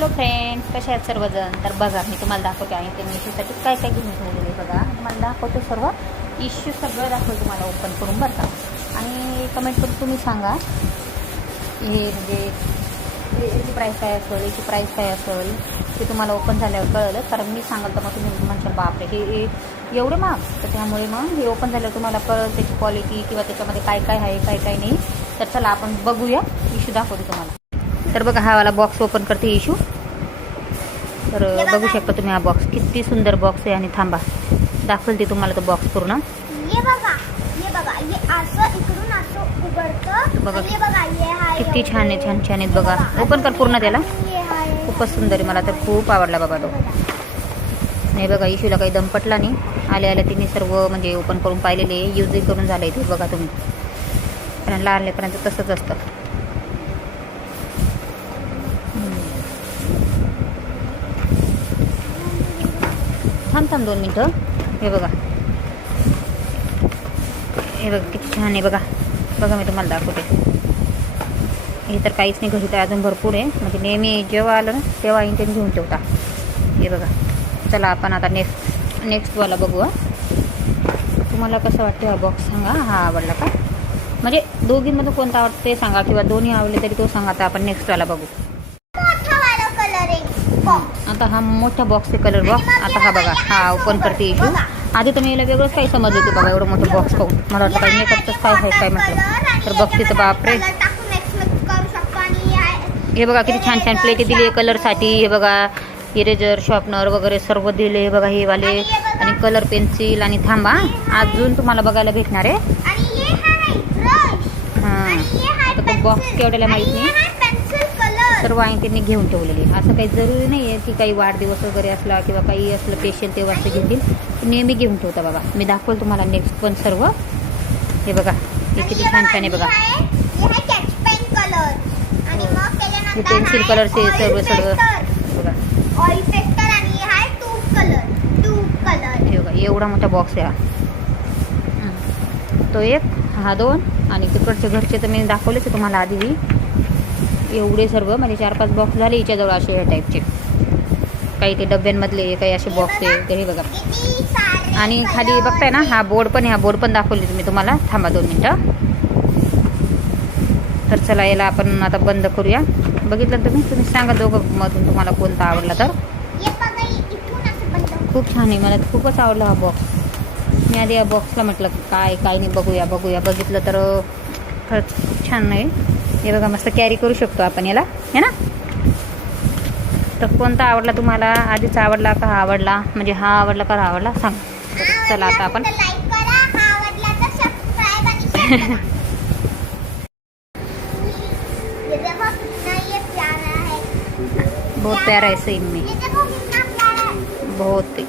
Hello friends, कसे आहेत सर्वजण. तर बघा मी तुम्हाला दाखवते आहे ते इश्यूसाठी काय काय घेऊन ठेवलेले बघा. तुम्हाला दाखवते सर्व इश्यू सगळं दाखवते तुम्हाला ओपन करून बरं का. आणि कमेंट करून तुम्ही सांगा हे म्हणजे याची प्राईस काय असेल, याची प्राईस काय असेल ते तुम्हाला ओपन झाल्यावर कळलं. कारण मी सांगाल तर मग तुम्ही म्हणशाल बापरे हे एवढे महाग. तर त्यामुळे मग हे ओपन झाल्यावर तुम्हाला कळलं त्याची क्वालिटी किंवा त्याच्यामध्ये काय काय आहे काय काय नाही. तर चला आपण बघूया, इश्यू दाखवते तुम्हाला. तर बघा हा वाला बॉक्स ओपन करते इशू. तर बघू शकता तुम्ही हा बॉक्स किती सुंदर बॉक्स आहे. आणि थांबा दाखवते तुम्हाला तो बॉक्स पूर्ण. ये बघा ये असं इकडून असं उघडतं. बघा ये बघा ये आहे किती छान आहे, छान छान आहेत बघा. ओपन कर पूर्ण त्याला. खूपच सुंदर आहे, मला तर खूप आवडला बाबा तो. नाही बघा इशूला काही दम पटला नाही. आल्या तिने सर्व म्हणजे ओपन करून पाहिलेले, यूजही करून झालं आहे ते बघा तुम्ही. कारण लहान लेकरांचं तसंच असतं. थांब 2 मिनटं. हे बघा किती छान आहे बघा. बघा मी तुम्हाला दाखवते. हे तर काहीच नाही, घरी तर अजून भरपूर आहे. म्हणजे नेहमी जेव्हा आलं ना तेव्हा इंटेन घेऊन ठेवता. हे बघा. चला आपण आता नेक्स्टवाला बघू. तुम्हाला कसं वाटतं हा बॉक्स सांगा. हा आवडला का? म्हणजे दोघींमधून कोणता आवडतं ते सांगा, किंवा दोन्ही आवडले तरी तो सांगा. आता आपण नेक्स्टवाला बघू. आता हा मोठा बॉक्स आहे, कलर बॉक्स. आता हा बघा हा ओपन करते इशू. आधी तर मी याला वेगळंच काही समजलं होतं बघा, एवढं मोठं बॉक्स पाहून. मला वाटतं काही मेकअपचंच काय आहे काय म्हटलं. तर बघते तर बापरे. हे बघा किती छान छान प्लेट दिली आहे कलरसाठी. हे बघा इरेजर, शॉर्पनर वगैरे सर्व दिले. हे बघा हे वाले आणि कलर पेन्सिल. आणि थांबा अजून तुम्हाला बघायला भेटणार आहे. हां आता तो बॉक्स केवढ्याला माहीत नाही. सर्व आहे त्यांनी घेऊन ठेवलेली. असं काही जरुरी नाही आहे की काही वाढदिवस वगैरे असला किंवा काही असलं स्पेशल तेव्हा असं घेतील. नेहमी घेऊन ठेवता बघा. मी दाखवलं तुम्हाला नेक्स्ट पण सर्व. हे बघा हे किती छान छान आहे बघा. हे पेन्सिल कलरचे सर्व बघा. हे बघा एवढा मोठा बॉक्स आहे हा. तो एक, हा 2 आणि तिकडचे घरचे तर मी दाखवलेच आहे तुम्हाला आधी. एवढे सर्व म्हणजे 4-5 बॉक्स झाले हिच्याजवळ असे या टाईपचे. काही ते डब्यांमधले, काही असे बॉक्स आहे. तर हे बघा. आणि खाली बघताय ना हा बोर्ड पण आहे. हा बोर्ड पण दाखवली तुम्ही तुम्हाला. थांबा 2 मिनटं. तर चला याला आपण आता बंद करूया. बघितलं तुम्ही सांगा दोघं मधून तुम्हाला कोणता आवडला. तर खूप छान आहे, मला खूपच आवडला हा बॉक्स. मी आधी या बॉक्सला म्हटलं काय नाही बघूया. बघितलं तर खरंच खूप छान आहे. हे बघा मस्त कॅरी करू शकतो आपण याला, है ना. तर कोणता आवडला तुम्हाला? आधीच आवडला का हा आवडला? म्हणजे हा आवडला का हा आवडला सांग. चला आता आपण बहुत प्यारा है सेम में, बहुत.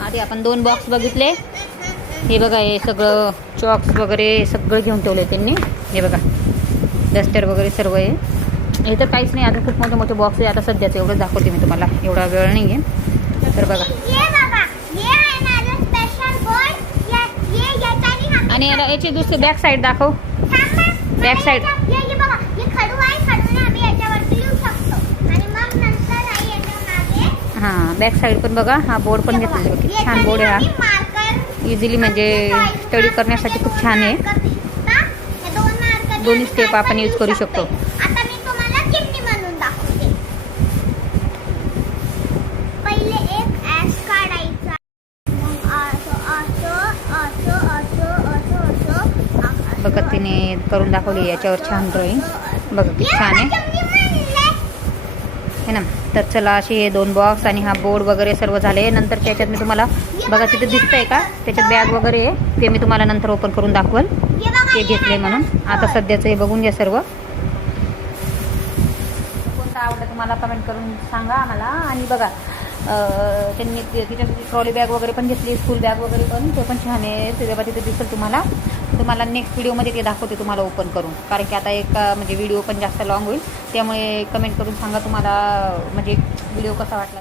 आधी आपण 2 बॉक्स बघितले. हे बघा हे सगळं चॉक्स वगैरे सगळं घेऊन ठेवलं आहे त्यांनी. हे बघा डस्टर वगैरे सर्व आहे. हे तर काहीच नाही, आता खूप मोठे बॉक्स आहे. आता सध्याचं एवढं दाखवते मी तुम्हाला, एवढा वेळ नाही आहे. तर बघा आणि याची दुसरी बॅक साईड दाखव. बॅक साईड हां बॅक साईड पण बघा. हा बोर्ड पण घेतलेला किती छान बोर्ड आहे हा. इझिली म्हणजे स्टडी करण्यासाठी खूप छान आहे. दोन्ही स्टेप आपण यूज करू शकतो. आता मी तुम्हाला चिमणी म्हणून दाखवते. पहिले एक ॲश काढायचा, बघा तिने करून दाखवली याच्यावर छान ड्रॉइंग. बघा किती छान आहे ना. तर चला असे हे 2 बॉक्स आणि हा बोर्ड वगैरे सर्व झाले. नंतर त्याच्यात मी तुम्हाला बघा तिथे दिसतंय का त्याच्यात बॅग वगैरे आहे. ते मी तुम्हाला नंतर ओपन करून दाखवल ते घेतले म्हणून. आता सध्याचं हे बघून घ्या सर्व. कोणता आवडला तुम्हाला कमेंट करून सांगा आम्हाला. आणि बघा त्यांनी तिच्यासाठी ट्रॉली बॅग वगैरे पण घेतली, स्कूल बॅग वगैरे पण. ते पण छान आहे. तेव्हा तिथे दिसेल तुम्हाला नेक्स्ट व्हिडिओमध्ये ते दाखवते तुम्हाला ओपन करून. कारण की आता एक म्हणजे व्हिडिओ पण जास्त लॉंग होईल. त्यामुळे कमेंट करून सांगा तुम्हाला म्हणजे व्हिडिओ कसा वाटला.